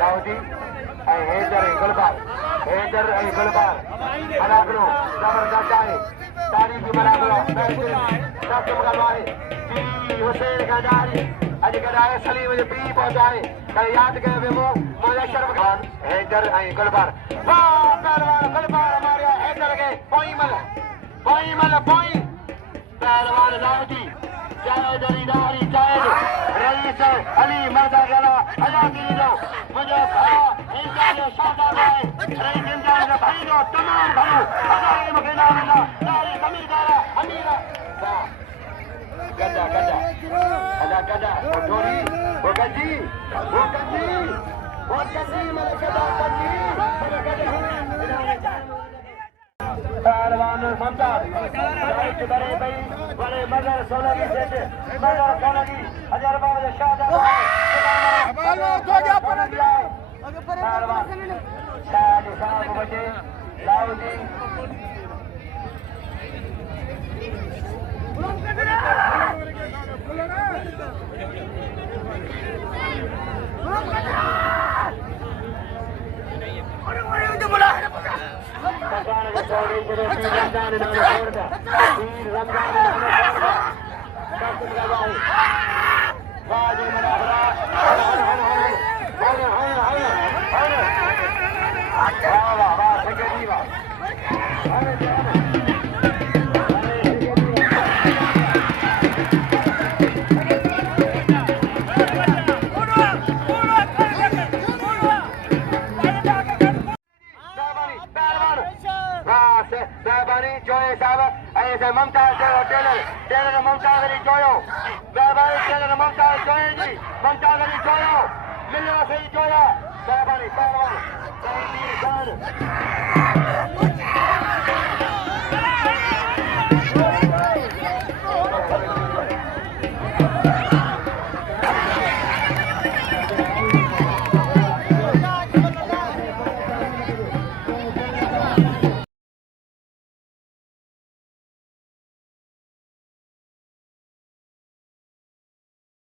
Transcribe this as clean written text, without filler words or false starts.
लाहौती हैदर गुलबार मलाखरो जबरदस्त आहे तारीफ़ी मलाखरो सख्त मुक़ाबलो आहे हुसैन गंडारी अॼुकल्ह आहे सलीम जो पीउ पहुतो आहे त यादि कयो वियो मुज़शर खान हैदर ऐं गुलबार वाह पहलवान गुलबार मारियो हैदर खे पोई मल पहलवान लाहौती जायदरी दारी जायद रईस अली मर्दा गला अलादीनो मुझे भाई इंडिया जो शादाब है रईस इंडिया जो भाई जो तमाम भाई अजाई मगना मिला दारी कमीदारा अमीरा गजा छोरी वो गजी मलकदा गजी पहलवान ममताज लाइट बड़े भाई बड़े मगर सोलगी सेठ मगर सोलगी अजरबा जो शादा पहलवान शाह साहब बचे लाहौती ममताज टेलर ममताज अली जोयो मेहरबानी टेलर ममताज जोए जी ममताज अली जोयो मिलियो सही जोया मेहरबानी पहलवान सही वीर खान